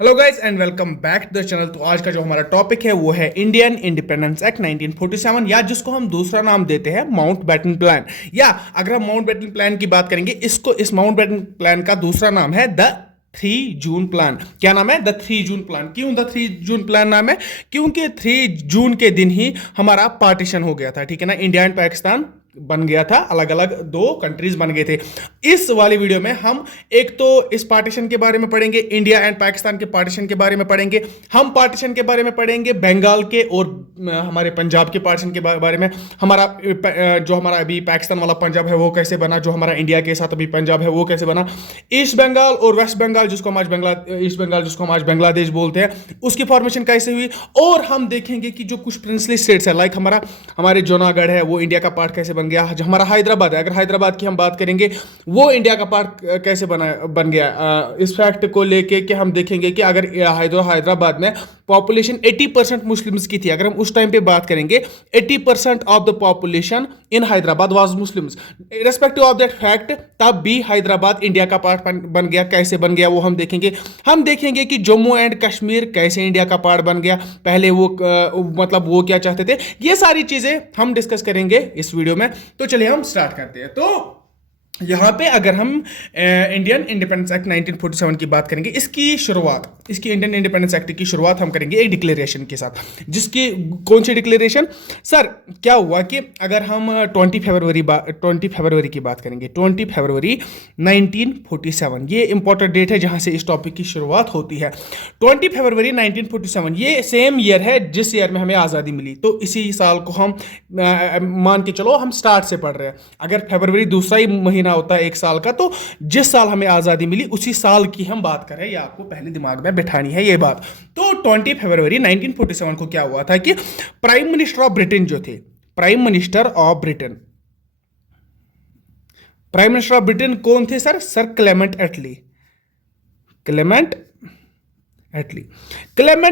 Hello guys and welcome back to the channel. तो आज का जो हमारा टॉपिक है वो है इंडियन इंडिपेंडेंस एक्ट 1947, या जिसको हम दूसरा नाम देते हैं माउंट बैटन प्लान। या अगर हम माउंट बैटन प्लान की बात करेंगे, इस माउंट बैटन प्लान का दूसरा नाम है द 3 जून प्लान। क्या नाम है? The 3 June plan. क्यों द 3 जून प्लान नाम है? क्योंकि 3 जून के दिन ही हमारा पार्टीशन हो गया था, ठीक है ना। इंडिया एंड पाकिस्तान बन गया था, अलग अलग दो कंट्रीज बन गए थे। इस वाली वीडियो में हम एक तो इस पार्टीशन के बारे में पढ़ेंगे, इंडिया एंड पाकिस्तान के पार्टीशन के बारे में पढ़ेंगे, हम पार्टीशन के बारे में पढ़ेंगे, बंगाल के और हमारे पंजाब के पार्टीशन के बारे में, हमारा जो हमारा अभी पाकिस्तान वाला पंजाब है वो कैसे बना, जो हमारा इंडिया के साथ अभी पंजाब है वो कैसे बना, ईस्ट बंगाल और वेस्ट बंगाल जिसको हम आज ईस्ट बंगाल जिसको हम आज बांग्लादेश बोलते हैं, उसकी फॉर्मेशन कैसे हुई। और हम देखेंगे कि जो कुछ प्रिंसली स्टेट्स है, लाइक हमारे जूनागढ़ है वो इंडिया का पार्ट कैसे बन गया। हमारा हैदराबाद है, अगर हैदराबाद की हम बात करेंगे वो इंडिया का पार्ट कैसे बन गया। इस फैक्ट को लेके कि हम देखेंगे कि अगर हैदराबाद में पॉपुलेशन 80% मुस्लिम्स की थी, अगर हम उस टाइम पे बात करेंगे 80% of the population in Hyderabad was Muslims. Respective of that fact तब भी हैदराबाद इंडिया का पार्ट बन गया। कैसे बन गया वो हम देखेंगे। हम देखेंगे कि जम्मू एंड कश्मीर कैसे इंडिया का पार्ट बन गया, पहले वो मतलब वो क्या चाहते थे। ये सारी चीजें हम डिस्कस करेंगे इस वीडियो में। तो चलिए हम स्टार्ट करते हैं। तो यहाँ पे अगर हम इंडियन इंडिपेंडेंस एक्ट 1947 की बात करेंगे, इसकी इंडियन इंडिपेंडेंस एक्ट की शुरुआत हम करेंगे एक डिक्लेरेशन के साथ। जिसकी कौन सी डिक्लेरेशन? सर क्या हुआ कि अगर हम 20 फरवरी की बात करेंगे, 20 फरवरी 1947 ये इंपॉर्टेंट डेट है जहाँ से इस टॉपिक की शुरुआत होती है। 20 फरवरी 1947 ये सेम ईयर है जिस ईयर में हमें आज़ादी मिली। तो इसी साल को हम मान के चलो हम स्टार्ट से पढ़ रहे हैं। अगर फरवरी दूसरा ही महीना होता है एक साल का, तो जिस साल हमें आजादी मिली उसी साल की हम बात कर रहे हैं। ये आपको पहले दिमाग में बिठानी है ये बात। तो 20 फरवरी 1947 को क्या हुआ था कि प्राइम मिनिस्टर ऑफ ब्रिटेन जो थे, प्राइम मिनिस्टर ऑफ ब्रिटेन कौन थे सर? सर क्लेमेंट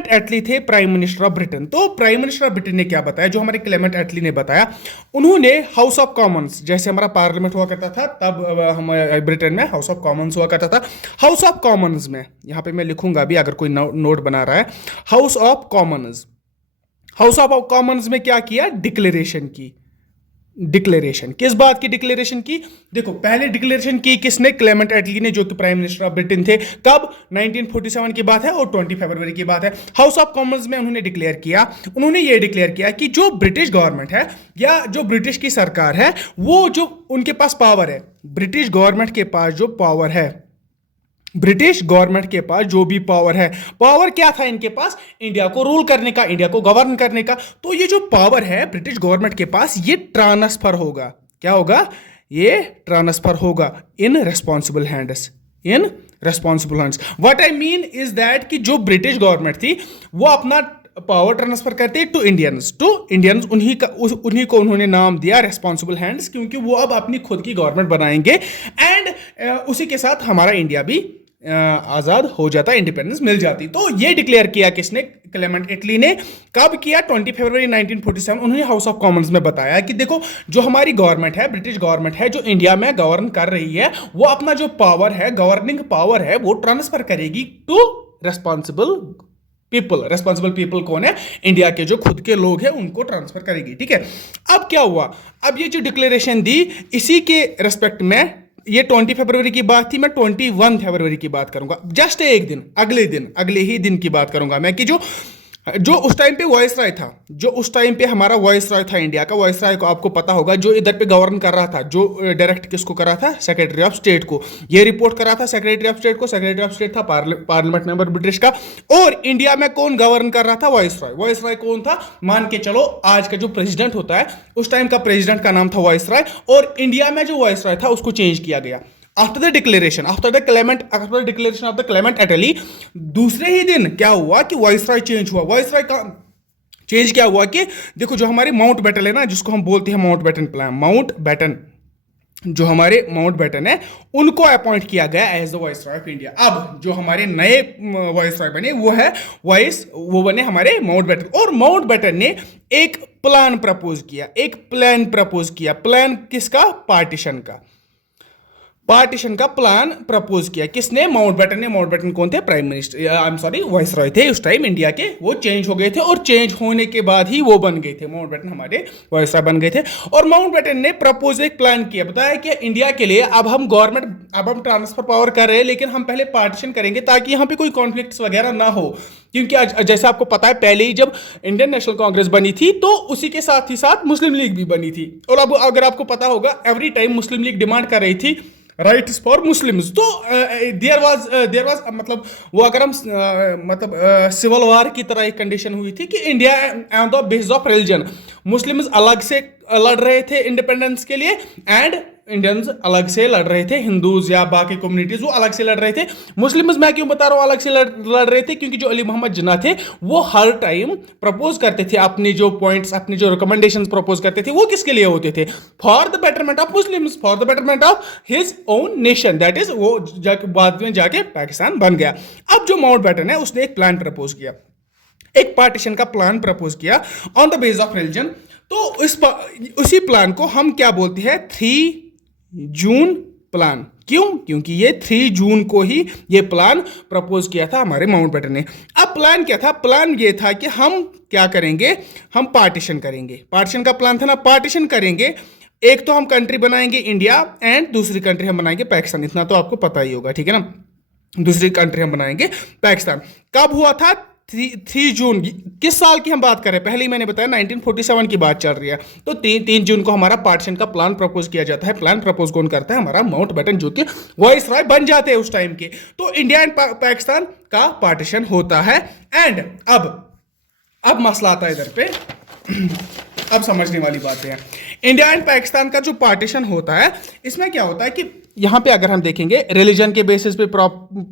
एटली थे प्राइम मिनिस्टर ऑफ ब्रिटेन। तो प्राइम मिनिस्टर ऑफ ब्रिटेन ने क्या बताया, जो हमारे क्लेमेंट एटली ने बताया, उन्होंने हाउस ऑफ कॉमन्स, जैसे हमारा पार्लियामेंट हुआ करता था तब हम ब्रिटेन में हाउस ऑफ कॉमन्स हुआ करता था। हाउस ऑफ कॉमन्स में यहाँ पे मैं लिखूंगा अभी अगर कोई नोट बना रहा है, हाउस ऑफ कॉमन्स में क्या किया? डिक्लेरेशन किस बात की डिक्लेरेशन की? देखो पहले डिक्लेरेशन की किसने? क्लेमेंट एटली ने, जो कि प्राइम मिनिस्टर ऑफ ब्रिटेन थे। कब? 1947 की बात है और 20 फरवरी की बात है। हाउस ऑफ कॉमन्स में उन्होंने ये डिक्लेयर किया कि जो ब्रिटिश गवर्नमेंट है या जो ब्रिटिश की सरकार है, वो जो उनके पास पावर है, ब्रिटिश गवर्नमेंट के पास जो पावर है, ब्रिटिश गवर्नमेंट के पास जो भी पावर है, पावर क्या था इनके पास? इंडिया को रूल करने का, इंडिया को गवर्न करने का। तो ये जो पावर है ब्रिटिश गवर्नमेंट के पास, ये ट्रांसफर होगा। क्या होगा? ये ट्रांसफर होगा in responsible hands. What I mean is that कि जो ब्रिटिश गवर्नमेंट थी वो अपना पावर ट्रांसफर करते हैं टू इंडियंस। उन्हीं को उन्होंने नाम दिया रेस्पॉन्सिबल हैंड्स, क्योंकि वो अब अपनी खुद की गवर्नमेंट बनाएंगे। एंड उसी के साथ हमारा इंडिया भी आज़ाद हो जाता, इंडिपेंडेंस मिल जाती। तो ये डिक्लेयर किया किसने? क्लेमेंट एटली ने। कब किया? 20 फरवरी 1947। उन्होंने हाउस ऑफ कॉमन्स में बताया कि देखो जो हमारी गवर्नमेंट है, ब्रिटिश गवर्नमेंट है, जो इंडिया में गवर्न कर रही है, वो अपना जो पावर है, गवर्निंग पावर है, वो ट्रांसफर करेगी टू रेस्पॉन्सिबल पीपल कौन है? इंडिया के जो खुद के लोग हैं उनको ट्रांसफर करेगी। ठीक है। अब क्या हुआ? अब ये जो डिक्लेरेशन दी, इसी के रेस्पेक्ट में, ये 20 फरवरी की बात थी, मैं 21 फरवरी की बात करूंगा। जस्ट एक दिन अगले ही दिन की बात करूंगा मैं कि जो उस टाइम पे वॉइसरॉय था, जो उस टाइम पे हमारा वॉइसरॉय था इंडिया का, वॉइसरॉय को आपको पता होगा, जो इधर पे गवर्न कर रहा था, जो डायरेक्ट किसको कर रहा था? सेक्रेटरी ऑफ स्टेट को। ये रिपोर्ट कर रहा था सेक्रेटरी ऑफ स्टेट को। सेक्रेटरी ऑफ स्टेट था पार्लियामेंट मेंबर ब्रिटिश का। और इंडिया में कौन गवर्न कर रहा था? वॉइसरॉय कौन था? मान के चलो आज का जो प्रेसिडेंट होता है, उस टाइम का प्रेसिडेंट का नाम था वॉइसरॉय। और इंडिया में जो वॉइसरॉय था उसको चेंज किया गया after the declaration of the Clement Attlee. दूसरे ही दिन क्या हुआ कि वॉइसरॉय चेंज हुआ। वॉइसरॉय का चेंज क्या हुआ कि देखो जो हमारे माउंट बैटन है ना, जिसको हम बोलते हैं माउंट बैटन प्लान, जो हमारे माउंट बैटन है, उनको अपॉइंट किया गया as the viceroy of India. अब जो हमारे नए वॉइसरॉय बने वो बने हमारे माउंट बैटन। और माउंट बैटन ने एक प्लान प्रपोज किया। प्लान किसका? पार्टीशन का। पार्टीशन का प्लान प्रपोज किया। किसने? माउंटबेटन ने। माउंटबेटन कौन थे? Prime minister, I am sorry, viceroy थे उस टाइम इंडिया के। वो चेंज हो गए थे और चेंज होने के बाद ही वो बन गए थे, माउंटबेटन हमारे वाइसरॉय बन गए थे। और माउंटबेटन ने प्रपोज एक प्लान किया, बताया कि इंडिया के लिए अब हम ट्रांसफर पावर कर रहे हैं, लेकिन हम पहले पार्टीशन करेंगे ताकि यहाँ पे कोई कॉन्फ्लिक्ट्स वगैरह ना हो। क्योंकि आज जैसा आपको पता है, पहले ही जब इंडियन नेशनल कांग्रेस बनी थी तो उसी के साथ ही साथ मुस्लिम लीग भी बनी थी। और अब अगर आपको पता होगा, एवरी टाइम मुस्लिम लीग डिमांड कर रही थी राइट्स फॉर मुस्लिम्स। तो देयर वाज मतलब वो अगर हम सिविल वार की तरह एक कंडीशन हुई थी कि India on the basis of religion, Muslims अलग से लड़ रहे थे इंडिपेंडेंस के लिए एंड इंडियंस अलग से लड़ रहे थे, हिंदूज या बाकी कम्युनिटीज वो अलग से लड़ रहे थे। मुस्लिम्स मैं क्यों बता रहा हूं अलग से लड़ रहे थे? क्योंकि जो अली मोहम्मद जिन्ना थे वो हर टाइम प्रपोज करते थे अपनी जो पॉइंट्स, अपनी जो रिकमेंडेशंस प्रपोज करते थे, वो किसके लिए होते थे? For the betterment of Muslims, for the betterment of his own nation, that is वो बाद में जाके पाकिस्तान बन गया। अब जो माउंटबेटन है उसने एक प्लान प्रपोज किया, एक पार्टीशन का प्लान प्रपोज किया on the base of religion. तो उसी प्लान को हम क्या बोलते हैं? 3 जून प्लान। क्यों? क्योंकि ये 3 जून को ही ये प्लान प्रपोज किया था हमारे माउंटबेटन ने। अब प्लान क्या था? प्लान ये था कि हम क्या करेंगे, हम पार्टीशन करेंगे। पार्टीशन का प्लान था ना, पार्टीशन करेंगे। एक तो हम कंट्री बनाएंगे इंडिया एंड दूसरी कंट्री हम बनाएंगे पाकिस्तान, इतना तो आपको पता ही होगा, ठीक है ना। दूसरी कंट्री हम बनाएंगे पाकिस्तान। कब हुआ था? 3 जून। किस साल की हम बात कर रहे हैं? पहले ही मैंने बताया 1947 की बात चल रही है। तो 3 जून को हमारा पार्टीशन का प्लान प्रपोज किया जाता है। प्लान प्रपोज कौन करता है? हमारा माउंटबेटन, जो कि वाइसरॉय बन जाते हैं उस टाइम के। तो इंडिया एंड पाकिस्तान का पार्टीशन होता है। एंड अब मसला आता है इधर पे अब समझने वाली बातें हैं। इंडिया एंड पाकिस्तान का जो पार्टीशन होता है, इसमें क्या होता है कि यहाँ पे अगर हम देखेंगे रिलीजन के बेसिस पे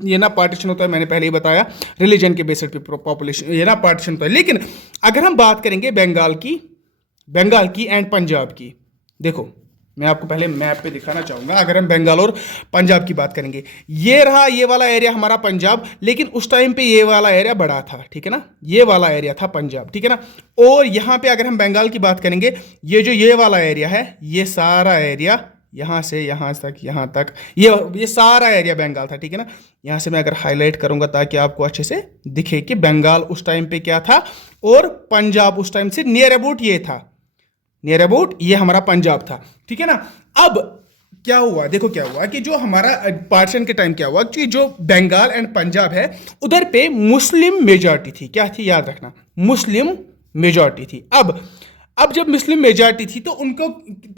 ये ना पार्टीशन होता है। मैंने पहले ही बताया रिलीजन के बेसिस पे पॉपुलेशन ये ना पार्टीशन होता है। लेकिन अगर हम बात करेंगे बंगाल की एंड पंजाब की, देखो मैं आपको पहले मैप पे दिखाना चाहूंगा। अगर हम बंगाल और पंजाब की बात करेंगे, ये रहा ये वाला एरिया हमारा पंजाब, लेकिन उस टाइम पे ये वाला एरिया बड़ा था, ठीक है ना। ये वाला एरिया था पंजाब, ठीक है ना। और यहाँ पे अगर हम बंगाल की बात करेंगे, ये वाला एरिया है, ये सारा एरिया यहाँ से यहाँ तक ये सारा एरिया बंगाल था, ठीक है ना। यहाँ से मैं अगर हाईलाइट करूंगा ताकि आपको अच्छे से दिखे कि बंगाल उस टाइम पे क्या था और पंजाब उस टाइम से नियर अबाउट ये था, नियर अबाउट ये हमारा पंजाब था, ठीक है ना। अब क्या हुआ? देखो क्या हुआ कि जो हमारा पार्टीशन के टाइम क्या हुआ कि जो बंगाल एंड पंजाब है उधर पे मुस्लिम मेजॉरिटी थी। क्या थी? याद रखना, मुस्लिम मेजॉरिटी थी। अब जब मुस्लिम मेजॉरिटी थी तो उनको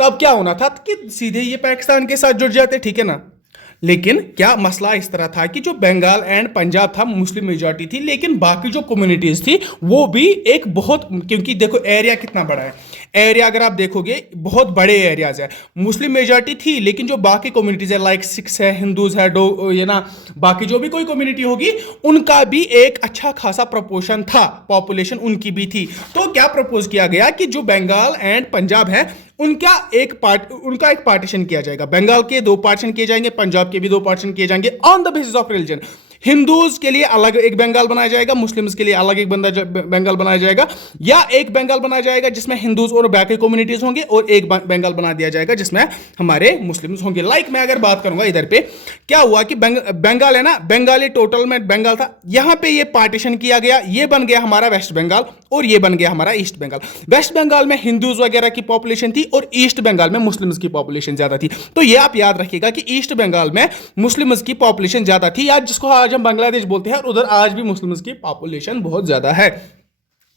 तब क्या होना था कि सीधे ये पाकिस्तान के साथ जुड़ जाते, ठीक है ना। लेकिन क्या मसला इस तरह था कि जो बंगाल एंड पंजाब था मुस्लिम मेजॉरिटी थी, लेकिन बाकी जो कम्युनिटीज थी वो भी एक बहुत, क्योंकि देखो एरिया कितना बड़ा है, एरिया अगर आप देखोगे बहुत बड़े एरियाज है। मुस्लिम मेजॉरिटी थी लेकिन जो बाकी कम्युनिटीज है लाइक सिख्स है, हिंदूज है, ये ना बाकी जो भी कोई कम्युनिटी होगी उनका भी एक अच्छा खासा प्रपोर्शन था, पॉपुलेशन उनकी भी थी। तो क्या प्रपोज किया गया कि जो बंगाल एंड पंजाब है उनका एक पार्टीशन किया जाएगा। बंगाल के 2 पार्टीशन किए जाएंगे, पंजाब के भी 2 पार्टीशन किए जाएंगे on the basis of religion. Hindus के लिए अलग एक बंगाल बनाया जाएगा, मुस्लिम्स के लिए अलग एक बंगाल बनाया जाएगा, या एक बंगाल बनाया जाएगा जिसमें हिंदूज और बाकी कम्युनिटीज होंगे, और एक बंगाल बना दिया जाएगा जिसमें हमारे मुस्लिम्स होंगे। लाइक मैं अगर बात करूंगा इधर पे क्या हुआ कि बंगाल है ना, बंगाली टोटल में बंगाल था, यहां पे ये पार्टीशन किया गया, ये बन गया हमारा वेस्ट बंगाल और ये बन गया हमारा ईस्ट बंगाल। वेस्ट बंगाल में हिंदूज वगैरह की पॉपुलेशन थी और ईस्ट बंगाल में मुस्लिम्स की पॉपुलेशन ज्यादा थी। तो ये आप याद रखिएगा कि ईस्ट बंगाल में मुस्लिम्स की पॉपुलेशन ज्यादा थी, या जिसको आज हम बांग्लादेश बोलते हैं, और उधर आज भी मुस्लिम्स की पॉपुलेशन बहुत ज्यादा है।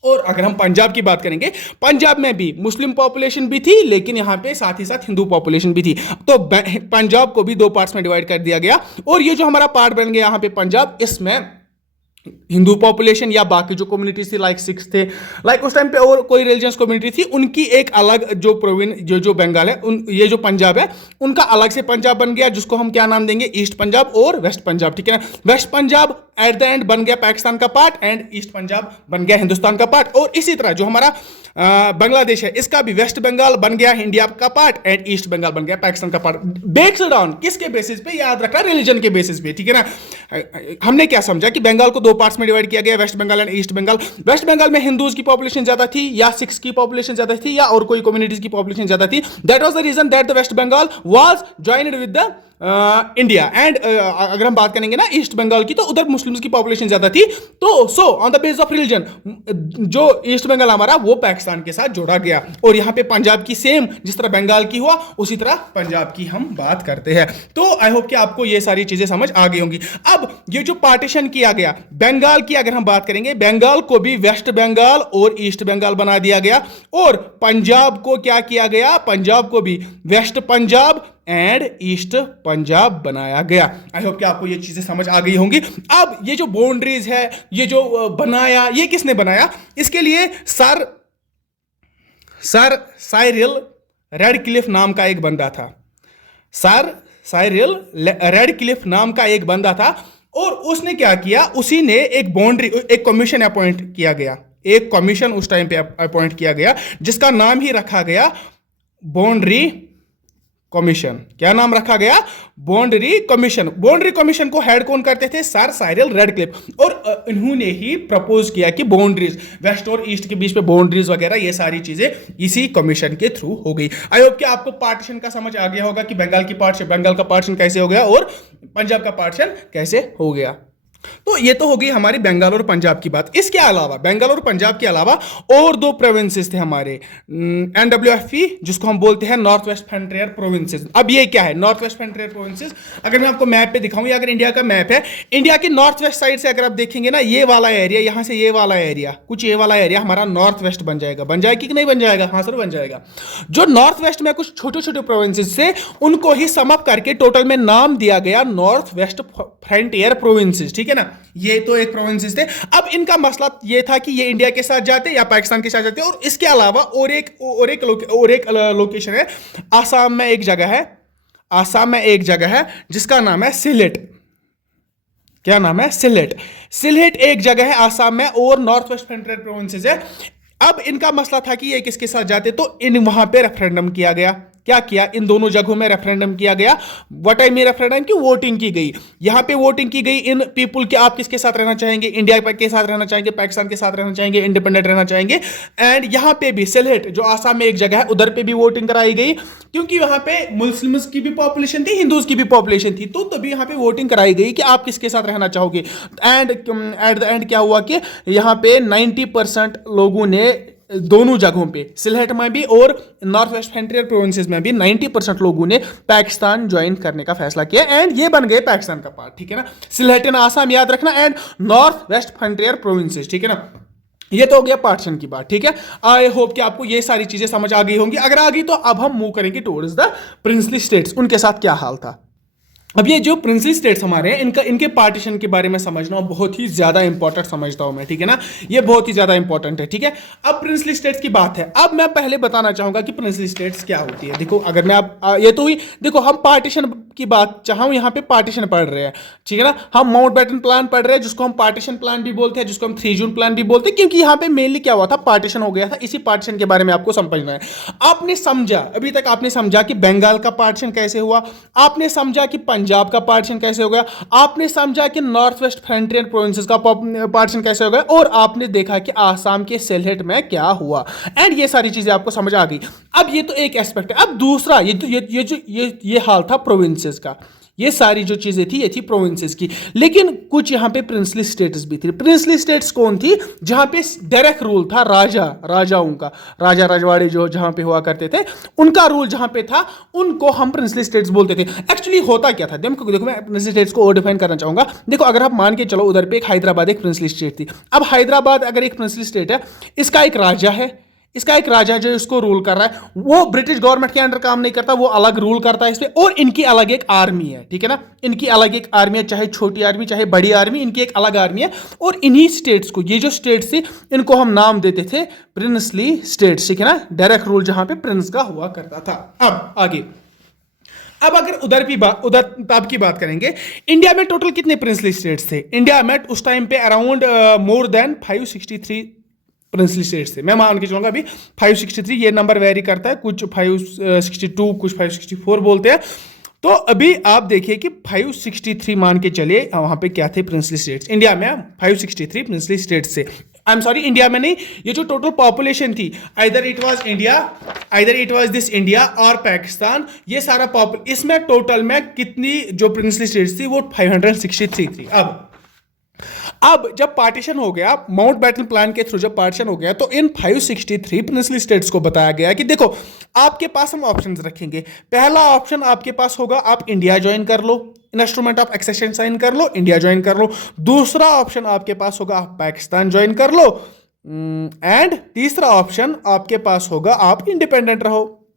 और अगर हम पंजाब की बात करेंगे, पंजाब में भी मुस्लिम पॉपुलेशन भी थी लेकिन यहां पे साथ ही साथ हिंदू पॉपुलेशन भी थी। तो पंजाब को भी 2 पार्ट्स में डिवाइड कर दिया गया, और ये जो हमारा पार्ट बन गया यहां पे पंजाब, इसमें हिंदू पॉपुलेशन या बाकी जो कम्युनिटीज थी लाइक सिख्स थे, लाइक उस टाइम पे और कोई रिलीजियस कम्युनिटी थी, उनकी एक अलग जो प्रोविंस जो बंगाल है, ये जो पंजाब है उनका अलग से पंजाब बन गया, जिसको हम क्या नाम देंगे? ईस्ट पंजाब और वेस्ट पंजाब, ठीक है ना। West Punjab at the end बन गया पाकिस्तान का पार्ट एंड ईस्ट पंजाब बन गया हिंदुस्तान का पार्ट। और इसी तरह जो हमारा बांग्लादेश है, इसका भी वेस्ट बंगाल बन गया इंडिया का पार्ट एंड ईस्ट बंगाल बन गया पाकिस्तान का पार्ट। बेस्ड डाउन किसके बेसिस पे? याद रखना, रिलीजन के बेसिस पे, ठीक है ना। हमने क्या समझा कि बंगाल को 2 पार्ट्स में डिवाइड किया गया, west Bengal and east Bengal. West Bengal में हिंदूज की पॉपुलेशन ज्यादा थी, या सिख्स की पॉपुलेशन ज्यादा थी, या और कोई कम्युनिटीज की पॉपुलेशन ज्यादा थी। That was the reason that the west Bengal was joined with the India and अगर हम बात करेंगे ना ईस्ट बंगाल की, तो उधर मुस्लिम्स की पॉपुलेशन ज्यादा थी, तो so on the base of religion जो ईस्ट बंगाल हमारा वो पाकिस्तान के साथ जोड़ा गया। और यहां पे पंजाब की सेम जिस तरह बंगाल की हुआ उसी तरह पंजाब की हम बात करते हैं। तो आई होप कि आपको ये सारी चीजें समझ आ गई होंगी। अब ये जो पार्टीशन किया गया बंगाल की, अगर हम बात करेंगे, बंगाल को भी वेस्ट बंगाल और ईस्ट बंगाल बना दिया गया, और पंजाब को क्या किया गया, पंजाब को भी west Punjab and east Punjab बनाया गया। आई होप कि आपको ये चीजें समझ आ गई होंगी। अब ये जो बाउंड्रीज है, ये जो बनाया, ये किसने बनाया? इसके लिए सर साइरिल रेडक्लिफ नाम का एक बंदा था। सर साइरिल रेडक्लिफ नाम का एक बंदा था, और उसने क्या किया, उसी ने एक बाउंड्री, एक कमीशन अपॉइंट किया गया, एक कमीशन उस टाइम पे अपॉइंट किया गया, जिसका नाम ही रखा गया बाउंड्री कमीशन। क्या नाम रखा गया? Boundary commission. बाउंड्री कमीशन को हेड कौन करते थे? Sir Cyril Radcliffe. और इन्होंने ही प्रपोज किया कि बाउंड्रीज वेस्ट और ईस्ट के बीच में बाउंड्रीज वगैरह ये सारी चीजें इसी कमीशन के थ्रू हो गई। आई होप कि आपको पार्टीशन का समझ आ गया होगा कि बंगाल का पार्टीशन कैसे हो गया और पंजाब का पार्टीशन कैसे हो गया। तो ये तो हो गई हमारी बंगाल और पंजाब की बात। इसके अलावा बंगाल और पंजाब के अलावा और दो प्रोविंसेस थे हमारे, NWFP, जिसको हम बोलते हैं नॉर्थ वेस्ट फ्रंटियर प्रोविंसेस। अब ये क्या है नॉर्थ वेस्ट फ्रंटियर प्रोविंसेस? अगर मैं आपको मैप पे दिखाऊं, या अगर इंडिया का मैप है, इंडिया की नॉर्थ वेस्ट साइड से अगर आप देखेंगे ना, ये वाला एरिया, यहां से ये वाला एरिया, कुछ ये वाला एरिया हमारा नॉर्थ वेस्ट बन जाएगा। बन जाएगा कि नहीं बन जाएगा? हाँ सर बन जाएगा। जो नॉर्थ वेस्ट में कुछ छोटे छोटे प्रोविंसेस से, उनको ही सम अप करके टोटल में नाम दिया गया नॉर्थ वेस्ट फ्रंटियर प्रोविंसेस। ठीक है ना, ये तो एक प्रोविंसेस थे। अब इनका मसला ये था कि ये इंडिया के साथ जाते या पाकिस्तान के साथ जाते, और इसके अलावा और एक लोकेशन है, आसाम में एक जगह है जिसका नाम है सिलेट। क्या नाम है? सिलेट एक जगह है आसाम में, और नॉर्थ वेस्ट फ्रंटियर प्रोविंसेस है। अब इनका मसला था कि ये किसके साथ जाते, तो इन वहां पे रेफरेंडम किया गया। क्या किया? इन दोनों जगहों में रेफरेंडम किया गया। व्हाट आई मीन रेफरेंडम की वोटिंग की गई। यहां पे वोटिंग की गई इन पीपुल के, आप किसके साथ रहना चाहेंगे, इंडिया के साथ रहना चाहेंगे, पाकिस्तान के साथ रहना चाहेंगे, इंडिपेंडेंट रहना चाहेंगे। एंड यहां पे भी सिलेट जो आसाम में एक जगह है, उधर पे भी वोटिंग कराई गई, क्योंकि वहां पे मुस्लिम्स की भी पॉपुलेशन थी, हिंदूज की भी पॉपुलेशन थी, तो तभी यहां पे वोटिंग कराई गई कि आप किसके साथ रहना चाहोगे। एंड एट द एंड क्या हुआ कि यहां पे 90% लोगों ने दोनों जगहों पे, सिलेट में भी और नॉर्थ वेस्ट फ्रंटियर प्रोविंसेस में भी 90% लोगों ने पाकिस्तान ज्वाइन करने का फैसला किया, एंड ये बन गए पाकिस्तान का पार्ट। ठीक है ना, सिलेट एंड आसाम याद रखना, and north west frontier provinces. ठीक है ना, ये तो हो गया पार्टीशन की बात। ठीक है, आई होप कि आपको ये सारी चीजें समझ आ गई होंगी। अगर आ गई तो अब हम मूव करेंगे टुवर्ड्स द प्रिंसली स्टेट्स, उनके साथ क्या हाल था। अब ये जो प्रिंसली स्टेट्स हमारे हैं, इनके पार्टीशन के बारे में समझना बहुत ही ज्यादा इंपॉर्टेंट समझता हूं मैं। ठीक है ना, ये बहुत ही ज्यादा इंपॉर्टेंट है। ठीक है, अब प्रिंसली स्टेट्स की बात है। अब मैं पहले बताना चाहूंगा कि प्रिंसली स्टेट्स क्या होती है। देखो, अगर मैं ये तो हुई, देखो हम पार्टीशन की बात चाहूं, यहां पे पार्टीशन पढ़ रहे हैं। ठीक है ना, हम माउंटबेटन प्लान पढ़ रहे हैं, जिसको हम पार्टीशन प्लान भी बोलते हैं, जिसको हम 3 जून प्लान भी बोलते हैं, क्योंकि यहां पे मेनली क्या हुआ था, पार्टीशन हो गया था। इसी पार्टीशन के बारे में आपको समझना है। आपने समझा, अभी तक आपने समझा कि बंगाल का पार्टीशन कैसे हुआ, आपने समझा कि पंजाब का पार्टीशन कैसे हो गया, आपने समझा कि नॉर्थ वेस्ट फ्रंटियर प्रोविंसेस का पार्टीशन कैसे हो गया, और आपने देखा कि आसाम के सिलहट में क्या हुआ। एंड ये सारी चीजें आपको समझ आ गई। अब ये तो एक एस्पेक्ट है। अब दूसरा, ये हाल था प्रोविंसेस का। ये सारी जो चीजें थी, ये थी प्रोविंसेस की, लेकिन कुछ यहां पे प्रिंसली स्टेट्स भी थी। प्रिंसली स्टेट्स कौन थी? जहां पे डायरेक्ट रूल था राजाओं का, राजा रजवाड़े जो जहां पे हुआ करते थे, उनका रूल जहां पे था, उनको हम प्रिंसली स्टेट्स बोलते थे। एक्चुअली होता क्या था, देखो मैं प्रिंसली स्टेट्स को और डिफाइन करना चाहूंगा। देखो, अगर आप मान के चलो, उधर पे एक हैदराबाद एक प्रिंसली स्टेट थी। अब हैदराबाद अगर एक प्रिंसली स्टेट है, इसका एक राजा जो इसको रूल कर रहा है, वो ब्रिटिश गवर्नमेंट के अंडर काम नहीं करता, वो अलग रूल करता है इस पे, और इनकी अलग एक आर्मी है। ठीक है ना, इनकी अलग एक आर्मी है, चाहे छोटी आर्मी चाहे बड़ी आर्मी, इनकी एक अलग आर्मी है। और इन्हीं स्टेट्स को, ये जो स्टेट्स थी, इनको हम नाम देते थे प्रिंसली स्टेट्स। ठीक है ना, डायरेक्ट रूल जहां पे प्रिंस का हुआ करता था। अब आगे, अब अगर उधर तब की बात करेंगे, इंडिया में टोटल कितने प्रिंसली स्टेट्स थे? इंडिया में उस टाइम पे around more than 563 princely states थे। मैं मान के चलूंगा अभी 563, ये नंबर वेरी करता है, कुछ 562, कुछ 564 बोलते हैं। तो अभी आप देखिए कि 563 मान के चलिए, वहां पे क्या थे प्रिंसली स्टेट्स। इंडिया में 563 प्रिंसली स्टेट्स थे। आई एम सॉरी, इंडिया में नहीं, ये जो टोटल पॉपुलेशन थी, either it was India, either it was this India और पाकिस्तान, ये सारा इसमें टोटल में कितनी जो प्रिंसली स्टेट्स थी वो 563 थी। अब जब पार्टीशन हो गया, माउंट बैटन प्लान के थ्रू जब पार्टीशन हो गया, तो इन 563 प्रिंसली स्टेट्स को बताया गया कि देखो आपके पास हम ऑप्शंस रखेंगे। पहला ऑप्शन आपके पास होगा आप इंडिया ज्वाइन कर लो, इंस्ट्रूमेंट ऑफ एक्सेशन साइन कर लो, इंडिया ज्वाइन कर लो। दूसरा ऑप्शन आपके पास होगा आप पाकिस्तान ज्वाइन कर लो, एंड तीसरा ऑप्शन आपके पास होगा आप इंडिपेंडेंट रहो।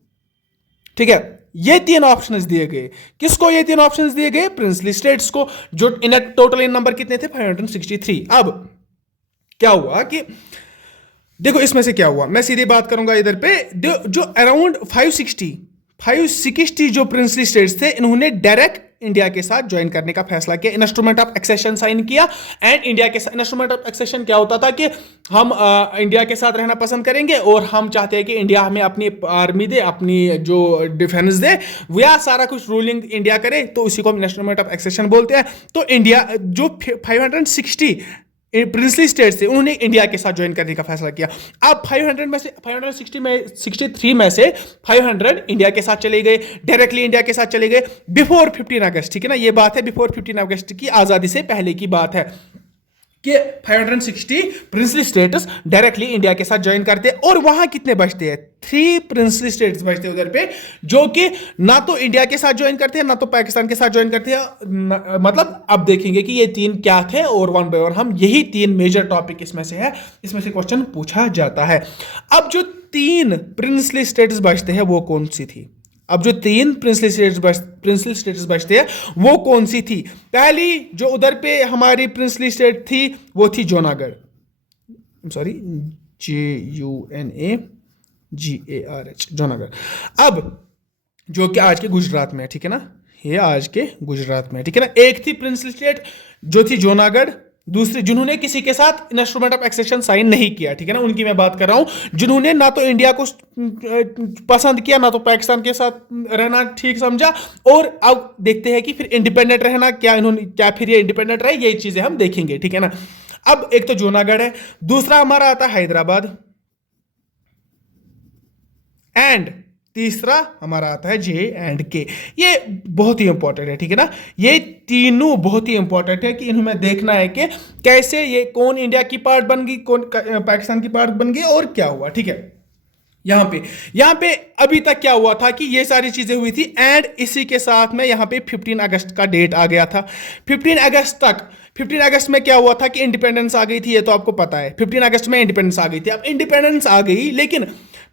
ठीक है, ये तीन ऑप्शंस दिए गए। किसको ये तीन ऑप्शंस दिए गए? प्रिंसली स्टेट्स को, जो इन टोटल इन नंबर कितने थे? 563। अब क्या हुआ कि देखो इसमें से क्या हुआ, मैं सीधी बात करूंगा इधर पे, जो अराउंड 560 जो प्रिंसली स्टेट्स थे, इन्होंने डायरेक्ट इंडिया के साथ ज्वाइन करने का फैसला किया, इंस्ट्रूमेंट ऑफ एक्सेशन साइन किया। एंड इंडिया के साथ इंस्ट्रूमेंट ऑफ एक्सेशन क्या होता था कि हम इंडिया के साथ रहना पसंद करेंगे और हम चाहते हैं कि इंडिया हमें अपनी आर्मी दे, अपनी जो डिफेंस दे, वह सारा कुछ रूलिंग इंडिया करे, तो उसी को हम इंस्ट्रूमेंट ऑफ एक्सेशन बोलते हैं। तो इंडिया जो 560 प्रिंसली स्टेट्स थे, उन्होंने इंडिया के साथ ज्वाइन करने का फैसला किया। अब 500 में से 563 में से 500 इंडिया के साथ चले गए, डायरेक्टली इंडिया के साथ चले गए बिफोर 15 अगस्त। ठीक है ना, ये बात है बिफोर 15 अगस्त की, आज़ादी से पहले की बात है कि 560 प्रिंसली स्टेट्स डायरेक्टली इंडिया के साथ ज्वाइन करते हैं। और वहां कितने बचते हैं? 3 प्रिंसली स्टेट्स बचते हैं उधर पे, जो कि ना तो इंडिया के साथ ज्वाइन करते हैं ना तो पाकिस्तान के साथ ज्वाइन करते हैं। मतलब अब देखेंगे कि ये तीन क्या थे, और वन बाय वन हम यही 3 मेजर टॉपिक इसमें से है, इसमें से क्वेश्चन पूछा जाता है। अब जो 3 प्रिंसली स्टेट्स बचते हैं वो कौन सी थी? अब जो 3 प्रिंसली स्टेट्स बचते हैं वो कौन सी थी? पहली जो उधर पे हमारी प्रिंसली स्टेट थी वो थी जूनागढ़, सॉरी JUNAGARH, जूनागढ़। अब जो कि आज के गुजरात में है, ठीक है ना, ये आज के गुजरात में है, ठीक है ना। एक थी प्रिंसली स्टेट जो थी जूनागढ़, दूसरी जिन्होंने किसी के साथ इंस्ट्रूमेंट ऑफ एक्सेशन साइन नहीं किया, ठीक है ना, उनकी मैं बात कर रहा हूं, जिन्होंने ना तो इंडिया को पसंद किया ना तो पाकिस्तान के साथ रहना ठीक समझा, और अब देखते हैं कि फिर इंडिपेंडेंट रहना क्या फिर ये इंडिपेंडेंट रहे, ये चीजें हम देखेंगे, ठीक है ना। अब एक तो जूनागढ़ है, दूसरा हमारा आता है हैदराबाद, एंड तीसरा हमारा आता है JNK। ये बहुत ही इंपॉर्टेंट है, ठीक है ना, ये तीनों बहुत ही इंपॉर्टेंट है कि इन्हें देखना है कि कैसे ये कौन इंडिया की पार्ट बन गई, कौन पाकिस्तान की पार्ट बन गई, और क्या हुआ। ठीक है, यहाँ पे अभी तक क्या हुआ था कि ये सारी चीजें हुई थी, एंड इसी के साथ में यहाँ पे 15 अगस्त का डेट आ गया था। 15 अगस्त में क्या हुआ था कि इंडिपेंडेंस आ गई थी, ये तो आपको पता है। 15 अगस्त में इंडिपेंडेंस आ गई थी। अब इंडिपेंडेंस आ गई, लेकिन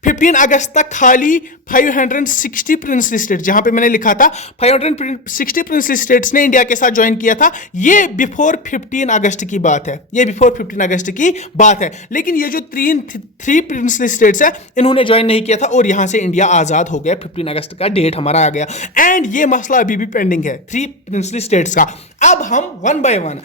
15 अगस्त तक खाली 560 प्रिंसली स्टेट्स, जहां पे मैंने लिखा था 560 प्रिंसली स्टेट्स ने इंडिया के साथ ज्वाइन किया था। ये बिफोर 15 अगस्त की बात है, ये बिफोर 15 अगस्त की बात है। लेकिन ये जो 3 प्रिंसली स्टेट्स है, इन्होंने ज्वाइन नहीं किया था, और यहां से इंडिया आजाद हो गया। 15 अगस्त का डेट हमारा आ गया, एंड ये मसला अभी भी पेंडिंग है 3 प्रिंसली स्टेट्स का। अब हम वन बाय वन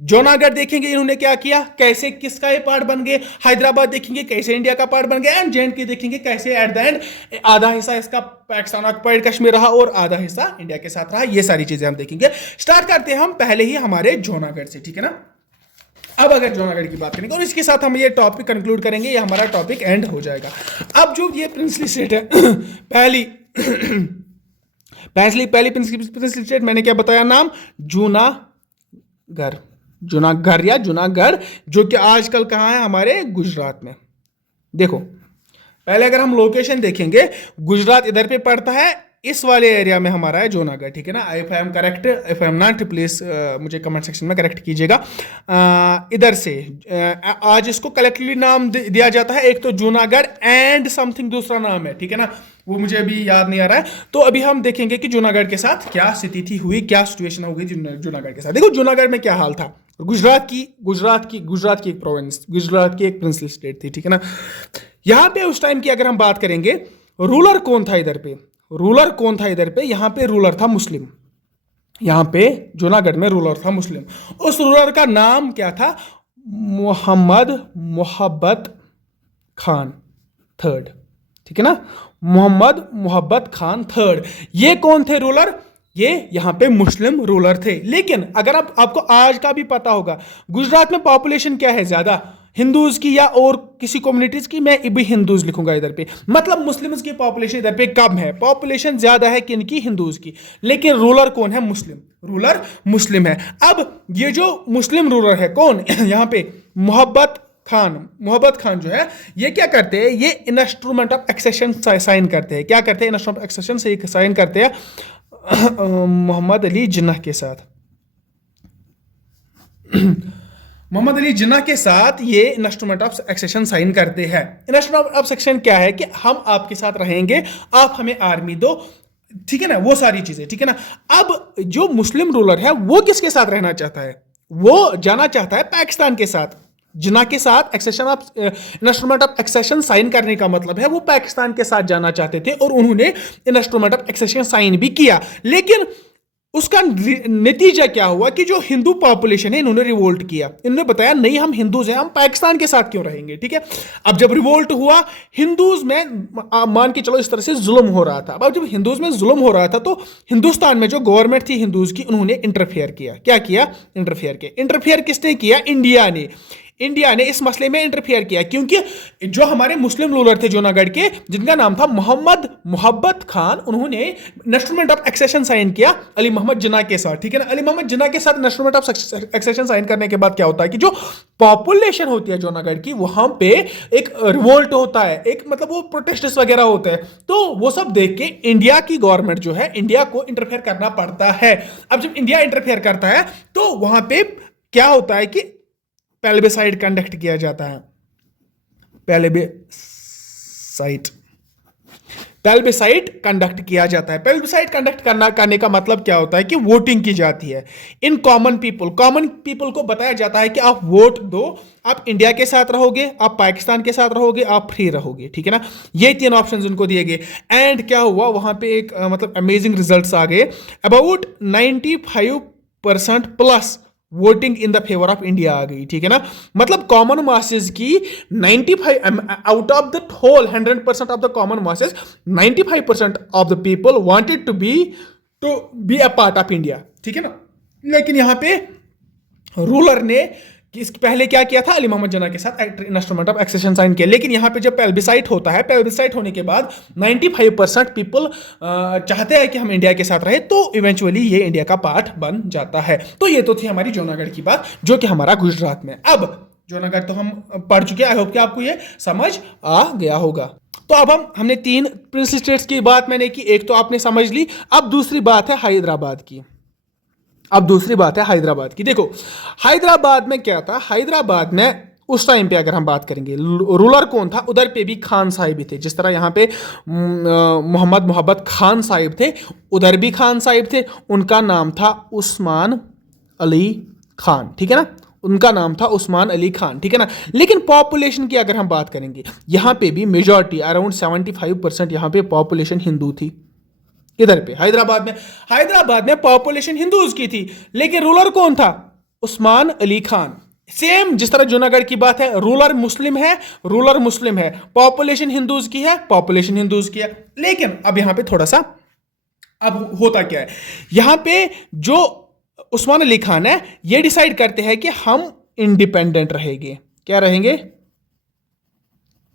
जूनागढ़ देखेंगे, इन्होंने क्या किया, कैसे किसका ये पार्ट बन गए। हैदराबाद देखेंगे कैसे इंडिया का पार्ट बन गया, एंड JNK देखेंगे कैसे एट द एंड आधा हिस्सा इसका पाकिस्तान ऑक्युपाइड कश्मीर रहा और आधा हिस्सा इंडिया के साथ रहा। ये सारी चीजें हम देखेंगे। स्टार्ट करते हैं हम पहले ही हमारे जूनागढ़ से, ठीक है ना। अब अगर जूनागढ़ की बात करेंगे और इसके साथ हम ये टॉपिक कंक्लूड करेंगे, ये हमारा टॉपिक एंड हो जाएगा। अब जो ये प्रिंसली स्टेट है, पहली प्रिंसली स्टेट मैंने क्या बताया नाम, जूनागढ़ या जूनागढ़, जो कि आजकल कहाँ है, हमारे गुजरात में। देखो पहले अगर हम लोकेशन देखेंगे, गुजरात इधर पे पड़ता है, इस वाले एरिया में हमारा है जूनागढ़, ठीक है ना। If I am correct, if I am not, please मुझे कमेंट सेक्शन में करेक्ट कीजिएगा। इधर से आज इसको कलेक्टिवली नाम दिया जाता है, एक तो जूनागढ़ एंड समथिंग दूसरा नाम है, ठीक है ना, वो मुझे अभी याद नहीं आ रहा है। तो अभी हम देखेंगे कि जूनागढ़ के साथ क्या स्थिति हुई, क्या सिचुएशन हो गई जूनागढ़ के साथ। देखो जूनागढ़ में क्या हाल था, गुजरात की एक प्रोविंस, गुजरात की एक प्रिंसली स्टेट थी, ठीक है ना। यहाँ पे उस टाइम की अगर हम बात करेंगे, रूलर कौन था इधर पे, यहाँ पे रूलर था मुस्लिम, यहाँ पे जूनागढ़ में रूलर था मुस्लिम। उस रूलर का नाम क्या था, मोहब्बत खान थर्ड, ठीक है ना, मोहब्बत खान थर्ड। ये कौन थे रूलर, ये यहाँ पे मुस्लिम रूलर थे। लेकिन अगर आपको आज का भी पता होगा, गुजरात में पॉपुलेशन क्या है, ज्यादा, हिंदूज की या और किसी कम्युनिटीज की, मैं भी हिंदूज लिखूंगा इधर पे, मतलब मुस्लिम्स की पॉपुलेशन इधर पे कम है, पॉपुलेशन ज्यादा है किनकी, हिंदूज की, लेकिन रूलर कौन है, मुस्लिम, रूलर मुस्लिम है। अब ये जो मुस्लिम रूलर है कौन यहाँ पे, मोहब्बत खान जो है, ये क्या करते हैं, ये इंस्ट्रूमेंट ऑफ एक्सेशन साइन करते हैं, क्या करते हैं, इंस्ट्रूमेंट ऑफ एक्सेशन से साइन करते हैं मोहम्मद अली जिन्ना के साथ। मोहम्मद अली जिन्ना के साथ ये इंस्ट्रूमेंट ऑफ एक्सेशन साइन करते हैं। इंस्ट्रूमेंट ऑफ एक्सेशन क्या है कि हम आपके साथ रहेंगे, आप हमें आर्मी दो, ठीक है ना, वो सारी चीजें, ठीक है ना। अब जो मुस्लिम रूलर है वो किसके साथ रहना चाहता है, वो जाना चाहता है पाकिस्तान के साथ। जिन्ना के साथ accession of instrument of accession sign करने का मतलब है वो पाकिस्तान के साथ जाना चाहते थे, और उन्होंने इंस्ट्रूमेंट ऑफ एक्सेशन साइन भी किया। लेकिन उसका नतीजा क्या हुआ कि जो हिंदू पॉपुलेशन है इन्होंने रिवोल्ट किया, इन्होंने बताया नहीं हम हिंदूज हैं, हम पाकिस्तान के साथ क्यों रहेंगे, ठीक है। अब जब रिवोल्ट हुआ हिंदूज में, मान के चलो इस तरह से जुल्म हो रहा था, अब जब हिंदूज में जुल्म हो रहा था तो हिंदुस्तान में जो गवर्नमेंट थी हिंदूज की, उन्होंने इंटरफेयर किया। क्या किया, इंटरफेयर किसने किया, इंडिया ने इस मसले में इंटरफेयर किया, क्योंकि जो हमारे मुस्लिम रूलर थे जूनागढ़ के, जिनका नाम था मोहब्बत खान, उन्होंने इंस्ट्रूमेंट ऑफ एक्सेशन साइन किया अली मोहम्मद जिन्ना के साथ, ठीक है ना। अली मोहम्मद जिन्ना के साथ इंस्ट्रूमेंट ऑफ एक्सेशन साइन करने के बाद क्या होता है कि जो पॉपुलेशन होती है जूनागढ़ की, वहां पे एक रिवोल्ट होता है, एक मतलब वो प्रोटेस्ट वगैरह होते हैं, तो वो सब देख के इंडिया की गवर्नमेंट जो है, इंडिया को इंटरफेयर करना पड़ता है। अब जब इंडिया इंटरफेयर करता है तो वहां पे क्या होता है कि प्लेबिसाइड कंडक्ट किया जाता है, प्लेबिसाइड कंडक्ट किया जाता है। प्लेबिसाइड कंडक्ट करने का मतलब क्या होता है कि वोटिंग की जाती है। इन कॉमन पीपल को बताया जाता है कि आप वोट दो, आप इंडिया के साथ रहोगे, आप पाकिस्तान के साथ रहोगे, आप फ्री रहोगे, ठीक है ना। ये 3 ऑप्शंस उनको दिए गए। एंड क्या हुआ वहां पे एक मतलब अमेजिंग रिजल्ट्स आ गए, about 95% plus voting in the favour of India आ गई, ठीक है ना। मतलब कॉमन मासेस की 95 out of the whole 100% of the common masses 95% of the people wanted to be a part of India, ठीक है ना। लेकिन यहां पे रूलर ने इसके पहले क्या किया था, अली मोहम्मद जिन्ना के साथ इंस्ट्रूमेंट ऑफ एक्सेशन साइन किया। लेकिन यहां पे जब प्लेबिसाइट होता है, प्लेबिसाइट होने के बाद 95% पीपल चाहते हैं कि हम इंडिया के साथ रहे, तो इवेंचुअली ये इंडिया का पार्ट बन जाता है। तो ये तो थी हमारी जूनागढ़ की बात, जो कि हमारा गुजरात में। अब जूनागढ़ तो हम पढ़ चुके हैं, आई होप कि आपको ये समझ आ गया होगा। तो अब हमने 3 प्रिंस स्टेट्स की बात मैंने की, एक तो आपने समझ ली। अब दूसरी बात है हैदराबाद की। देखो हैदराबाद में क्या था, हैदराबाद में उस टाइम पे अगर हम बात करेंगे रूलर कौन था, उधर पे भी खान साहिब ही थे। जिस तरह यहाँ पे मोहब्बत खान साहिब थे, उधर भी खान साहिब थे, उनका नाम था उस्मान अली खान, ठीक है ना, उनका नाम था उस्मान अली खान, ठीक है ना। लेकिन पॉपुलेशन की अगर हम बात करेंगे, यहाँ पे भी मेजॉरिटी अराउंड 75% यहाँ पे पॉपुलेशन हिंदू थी। इधर पे हैदराबाद में पॉपुलेशन हिंदूज की थी, लेकिन रूलर कौन था, उस्मान अली खान। सेम जिस तरह जूनागढ़ की बात है, रूलर मुस्लिम है, पॉपुलेशन हिंदूज की है। लेकिन अब यहां पे थोड़ा सा अब होता क्या है, यहां पे जो उस्मान अली खान है ये डिसाइड करते हैं कि हम इंडिपेंडेंट रहेंगे। क्या रहेंगे,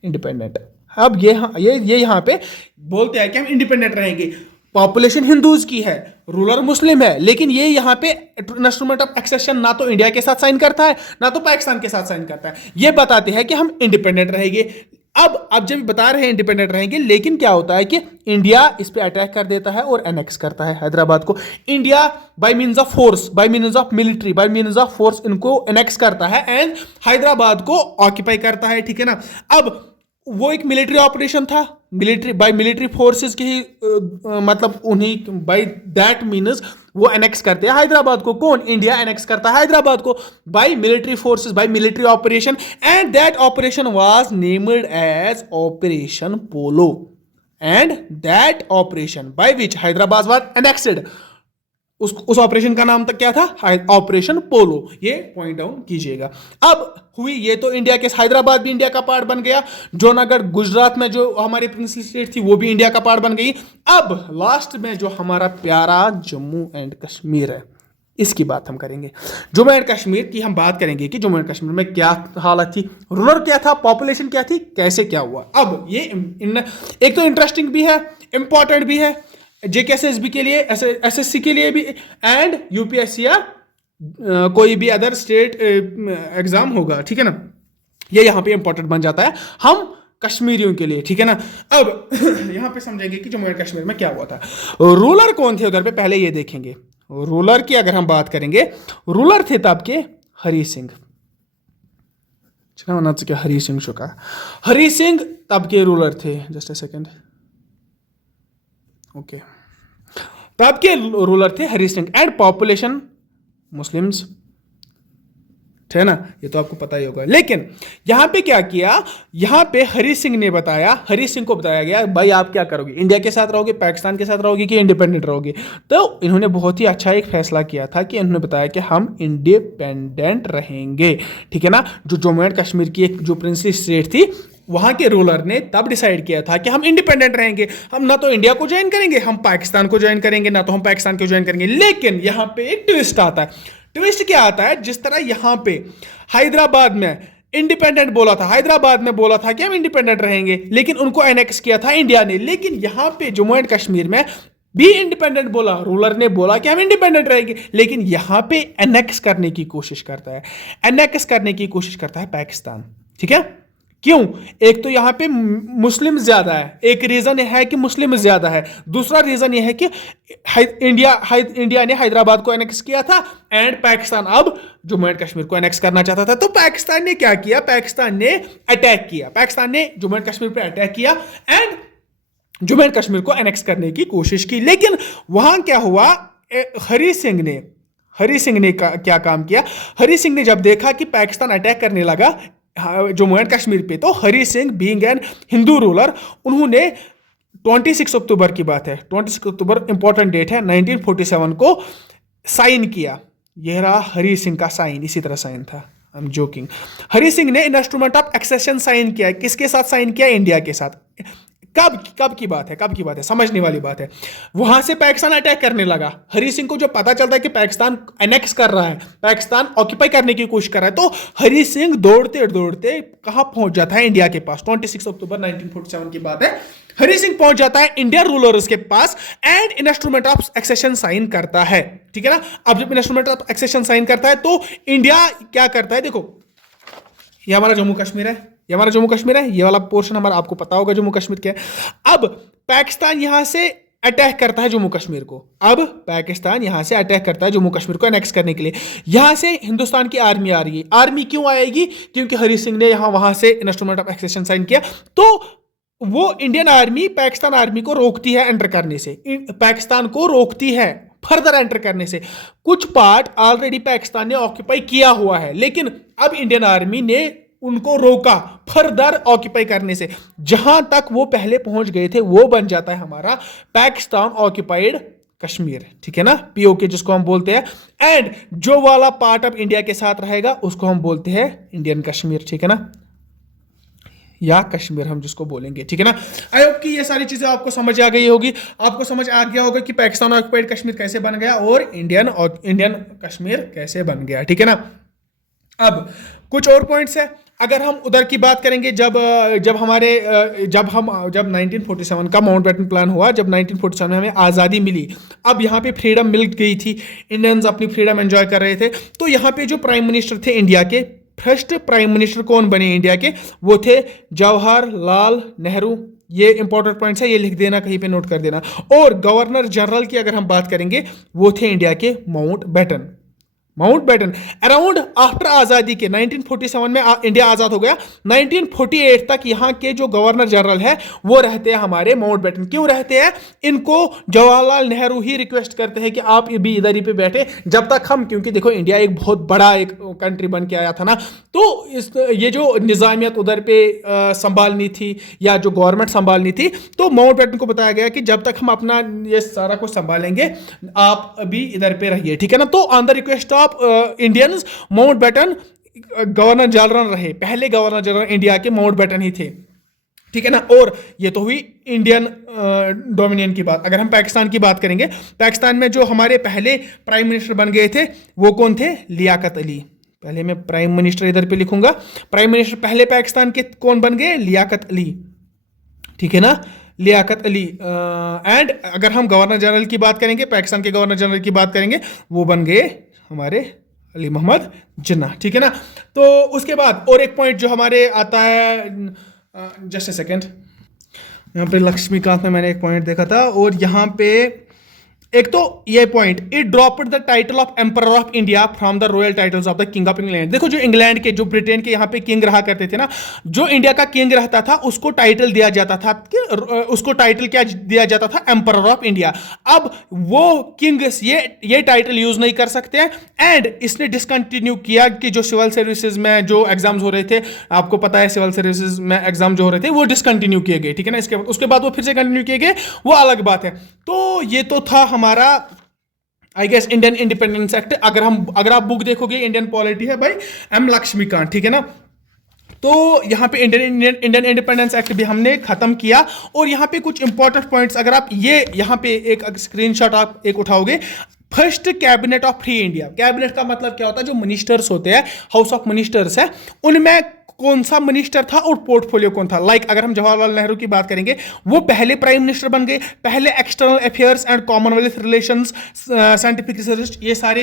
इंडिपेंडेंट। अब ये यहां पे बोलते हैं कि हम इंडिपेंडेंट रहेंगे। पॉपुलेशन हिंदूज की है, रूलर मुस्लिम है, लेकिन ये यहां पे इंस्ट्रूमेंट ऑफ एक्सेशन ना तो इंडिया के साथ साइन करता है, ना तो पाकिस्तान के साथ साइन करता है। ये बताते हैं कि हम इंडिपेंडेंट रहेंगे। अब जब बता रहे हैं इंडिपेंडेंट रहेंगे, लेकिन क्या होता है कि इंडिया इस पे अटैक कर देता है और एनेक्स करता है हैदराबाद को। India by means of force, by means of military, by means of force इनको एनेक्स करता है एंड हैदराबाद को ऑक्यूपाई करता है, ठीक है ना। अब वो एक मिलिट्री ऑपरेशन था, मिलिट्री फोर्सेस की ही मतलब उन्हीं बाय दैट मीन्स वो एनेक्स करते हैं हैदराबाद को। कौन, इंडिया एनेक्स करता है हैदराबाद को by military forces, by military operation, and that operation was named as operation polo, and that operation by which Hyderabad was annexed, उस ऑपरेशन का नाम तक क्या था, ऑपरेशन पोलो। ये पॉइंट डाउन कीजिएगा। अब हुई ये तो इंडिया के, हैदराबाद भी इंडिया का पार्ट बन गया, जूनागढ़ गुजरात में जो हमारी प्रिंसली स्टेट थी वो भी इंडिया का पार्ट बन गई। अब लास्ट में जो हमारा प्यारा जम्मू एंड कश्मीर है, इसकी बात हम करेंगे। जम्मू एंड कश्मीर की हम बात करेंगे कि जम्मू एंड कश्मीर में क्या हालत थी, रूलर क्या था, पॉपुलेशन क्या थी, कैसे क्या हुआ। अब ये एक तो इंटरेस्टिंग भी है, इंपॉर्टेंट भी है, जेकेएसएसबी के लिए, एसएससी के लिए भी, एंड यूपीएससी या कोई भी अदर स्टेट एग्जाम होगा, ठीक है ना, ये यहाँ पे इंपॉर्टेंट बन जाता है हम कश्मीरियों के लिए, ठीक है ना। अब यहाँ पे समझेंगे कि जम्मू एंड कश्मीर में क्या हुआ था, रूलर कौन थे उधर पे, पहले ये देखेंगे। रूलर की अगर हम बात करेंगे, रूलर थे तब के हरी सिंह, हरी सिंह शुका, हरी सिंह तब के रूलर थे। जस्ट अ सेकंड, ओके, तब के रूलर थे Hari Singh, and population Muslims थे ना, ये तो आपको पता ही होगा। लेकिन यहां पे क्या किया, यहां पे हरी सिंह ने बताया, हरी सिंह को बताया गया भाई आप क्या करोगे, इंडिया के साथ रहोगे, पाकिस्तान के साथ रहोगे कि इंडिपेंडेंट रहोगे। तो इन्होंने बहुत ही अच्छा एक फैसला किया था कि इन्होंने बताया कि हम इंडिपेंडेंट रहेंगे, ठीक है ना। जो जम्मू एंड कश्मीर की एक जो प्रिंसली स्टेट थी, वहां के रूलर ने तब डिसाइड किया था कि हम इंडिपेंडेंट रहेंगे, हम ना तो इंडिया को ज्वाइन करेंगे, हम पाकिस्तान को ज्वाइन करेंगे, ना तो हम पाकिस्तान को ज्वाइन करेंगे। लेकिन यहां पे एक ट्विस्ट आता है। ट्विस्ट क्या आता है, जिस तरह यहां पे हैदराबाद में इंडिपेंडेंट बोला था, हैदराबाद में बोला था कि हम इंडिपेंडेंट रहेंगे, लेकिन उनको एनेक्स किया था इंडिया ने। लेकिन यहां पे जम्मू एंड कश्मीर में भी इंडिपेंडेंट बोला, रूलर ने बोला कि हम इंडिपेंडेंट रहेंगे, लेकिन यहां पे एनेक्स करने की कोशिश करता है, एनेक्स करने की कोशिश करता है पाकिस्तान, ठीक है। क्यों, एक तो यहां पे मुस्लिम ज्यादा है, एक रीजन है कि मुस्लिम ज्यादा है, दूसरा रीजन यह है कि इंडिया ने हैदराबाद को एनेक्स किया था, एंड पाकिस्तान अब जम्मू एंड कश्मीर को एनेक्स करना चाहता था। तो पाकिस्तान ने क्या किया, पाकिस्तान ने अटैक किया, पाकिस्तान ने जम्मू एंड कश्मीर पर अटैक किया एंड जम्मू एंड कश्मीर को एनेक्स करने की कोशिश की। लेकिन वहां क्या हुआ, हरी सिंह ने क्या काम किया, हरी सिंह ने जब देखा कि पाकिस्तान अटैक करने लगा जम्मू एंड कश्मीर पे, तो Hari Singh being an Hindu ruler, उन्होंने 26 अक्टूबर की बात है, 26 अक्टूबर इंपॉर्टेंट डेट है, 1947 को साइन किया। यह रहा हरी सिंह का साइन, इसी तरह साइन था, I am joking. Hari Singh ने इंस्ट्रूमेंट ऑफ एक्सेशन साइन किया, किसके साथ साइन किया, इंडिया के साथ। कब की बात है, समझने वाली बात है। वहां से पाकिस्तान अटैक करने लगा, हरी सिंह को जब पता चलता है कि पाकिस्तान एनेक्स कर रहा है, पाकिस्तान ऑक्यूपाई करने की कोशिश कर रहा है, तो हरी सिंह दौड़ते दौड़ते कहां पहुंच जाता है, इंडिया के पास। 26 अक्टूबर 1947 की बात है, हरी सिंह पहुंच जाता है इंडियन रूलर्स के पास and instrument of accession sign करता है, ठीक है ना। अब जब इंस्ट्रूमेंट ऑफ एक्सेशन साइन करता है तो इंडिया क्या करता है, देखो ये हमारा जम्मू कश्मीर है, ये हमारा जम्मू कश्मीर है, ये वाला पोर्शन हमारा, आपको पता होगा जम्मू कश्मीर क्या है। अब पाकिस्तान यहां से अटैक करता है जम्मू कश्मीर को, अब पाकिस्तान यहां से अटैक करता है जम्मू कश्मीर को एनेक्स करने के लिए। यहां से हिंदुस्तान की आर्मी आ रही है, आर्मी क्यों आएगी, क्योंकि हरी सिंह ने यहां वहां से इंस्ट्रूमेंट ऑफ एक्सेशन साइन किया, तो वो इंडियन आर्मी पाकिस्तान आर्मी को रोकती है एंटर करने से, पाकिस्तान को रोकती है फर्दर एंटर करने से। कुछ पार्ट ऑलरेडी पाकिस्तान ने ऑक्यूपाई किया हुआ है, लेकिन अब इंडियन आर्मी ने उनको रोका फर्दर ऑक्यूपाई करने से। जहां तक वो पहले पहुंच गए थे वो बन जाता है हमारा पाकिस्तान ऑक्यूपाइड कश्मीर, ठीक है ना, पीओके जिसको हम बोलते हैं। एंड जो वाला पार्ट अब इंडिया के साथ रहेगा उसको हम बोलते हैं इंडियन कश्मीर, ठीक है ना, या कश्मीर हम जिसको बोलेंगे, ठीक है ना। आई होप कि ये सारी चीजें आपको समझ आ गई होगी, आपको समझ आ गया होगा कि पाकिस्तान ऑक्यूपाइड कश्मीर कैसे बन गया और इंडियन कश्मीर कैसे बन गया, ठीक है ना। अब कुछ और पॉइंट्स है, अगर हम उधर की बात करेंगे, जब 1947 का माउंटबेटन प्लान हुआ, जब 1947 में हमें आज़ादी मिली, अब यहाँ पे फ्रीडम मिल गई थी, इंडियंस अपनी फ्रीडम एंजॉय कर रहे थे, तो यहाँ पे जो प्राइम मिनिस्टर थे इंडिया के, फर्स्ट प्राइम मिनिस्टर कौन बने इंडिया के, वो थे जवाहरलाल नेहरू। ये इंपॉर्टेंट पॉइंट्स है, ये लिख देना, कहीं पे नोट कर देना। और गवर्नर जनरल की अगर हम बात करेंगे, वो थे इंडिया के माउंटबेटन। अराउंड आफ्टर आज़ादी के 1947 में इंडिया आज़ाद हो गया, 1948 तक यहाँ के जो गवर्नर जनरल है वो रहते हैं हमारे माउंटबेटन। क्यों रहते हैं, इनको जवाहरलाल नेहरू ही रिक्वेस्ट करते हैं कि आप भी इधर ही पे बैठे जब तक हम, क्योंकि देखो इंडिया एक बहुत बड़ा एक कंट्री बन के आया था ना, तो ये जो निज़ामियत उधर पे संभालनी थी या जो गवर्नमेंट संभालनी थी, तो माउंटबेटन को बताया गया कि जब तक हम अपना ये सारा कुछ संभालेंगे आप अभी इधर पे रहिए, ठीक है ना। तो on the request of Indians, Mountbatten governor general रहे, पहले गवर्नर जनरल इंडिया के माउंटबेटन ही थे। ठीक है ना। और ये तो हुई इंडियन डोमिनियन की बात। अगर हम पाकिस्तान की बात करेंगे, पाकिस्तान में जो हमारे पहले प्राइम मिनिस्टर बन गए थे वो कौन थे? लियाकत अली। पहले मैं प्राइम मिनिस्टर इधर पे लिखूंगा, प्राइम मिनिस्टर पहले पाकिस्तान के कौन बन गए? लियाकत अली, ठीक है ना, लियाकत अली। एंड अगर हम गवर्नर जनरल की बात करेंगे, पाकिस्तान के गवर्नर जनरल की बात करेंगे, वो बन गए हमारे अली मोहम्मद जिन्ना, ठीक है ना। तो उसके बाद और एक पॉइंट जो हमारे आता है, जस्ट ए सेकेंड, यहाँ पे लक्ष्मीकांत में मैंने एक पॉइंट देखा था, और यहाँ पे एक तो ये point, it dropped the title of emperor of India from the royal titles of the king of England. देखो जो इंग्लैंड के, जो ब्रिटेन के यहाँ पे किंग रहा करते थे ना, जो इंडिया का किंग रहता था उसको टाइटल दिया जाता था कि उसको टाइटल क्या दिया जाता था? Emperor of India. अब वो किंग ये टाइटल यूज नहीं कर सकते हैं, एंड इसने डिसकंटिन्यू किया कि जो सिविल सर्विसेज में जो एग्जाम्स हो रहे थे, आपको पता है सिविल सर्विसेज में एग्जाम जो हो रहे थे वो डिसकंटिन्यू किए गए, ठीक है ना। इसके उसके बाद वो फिर से कंटिन्यू किए गए, वो अलग बात है। तो ये तो था हमारा I guess Indian independence act. अगर आप बुक देखोगे, इंडियन पॉलिटी है भाई एम लक्ष्मीकांत, ठीक है ना। तो यहाँ पे इंडियन इंडिपेंडेंस एक्ट भी हमने खत्म किया। और यहाँ पे कुछ इंपॉर्टेंट पॉइंट्स, अगर आप ये यहाँ पे एक स्क्रीनशॉट आप एक उठाओगे, first cabinet of free India. Cabinet का मतलब क्या होता है? जो मिनिस्टर्स होते हैं, हाउस ऑफ मिनिस्टर्स है, उनमें कौन सा मिनिस्टर था और पोर्टफोलियो कौन था? लाइक अगर हम जवाहरलाल नेहरू की बात करेंगे, वो पहले प्राइम मिनिस्टर बन गए, पहले external affairs and Commonwealth relations, scientific research, ये सारे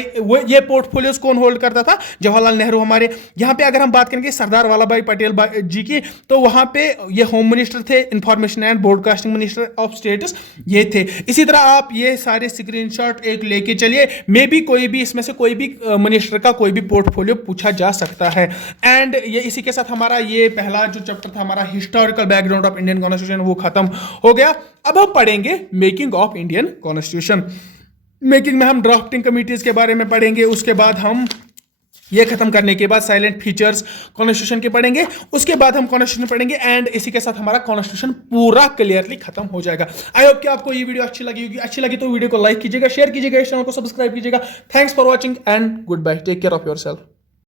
ये पोर्टफोलियोज कौन होल्ड करता था? जवाहरलाल नेहरू हमारे। यहाँ पे अगर हम बात करेंगे सरदार वल्लभ भाई पटेल जी की, तो वहां पे ये होम मिनिस्टर थे, information and broadcasting minister of states ये थे। इसी तरह आप ये सारे स्क्रीनशॉट एक लेके चलिए, मे बी कोई भी इसमें से कोई भी मिनिस्टर का कोई भी पोर्टफोलियो पूछा जा सकता है। एंड ये इसी के साथ हमारा ये पहला जो चैप्टर था, हमारा historical background of Indian constitution, वो खत्म हो गया। अब हम पढ़ेंगे making of Indian constitution. Making में हम ड्राफ्टिंग कमिटीज के बारे में पढ़ेंगे, उसके बाद हम ये खत्म करने के बाद साइलेंट फीचर्स कॉन्स्टिट्यूशन के पढ़ेंगे, उसके बाद हम कॉन्स्टिट्यूशन पढ़ेंगे, एंड इसी के साथ हमारा कॉन्स्टिट्यूशन पूरा क्लियरली खत्म हो जाएगा। आई होप कि आपको ये वीडियो अच्छी लगी होगी। अच्छी लगी तो वीडियो को लाइक कीजिएगा, शेयर कीजिएगा, इस चैनल को सब्सक्राइब कीजिएगा। Thanks for watching and good bye, take care of yourself.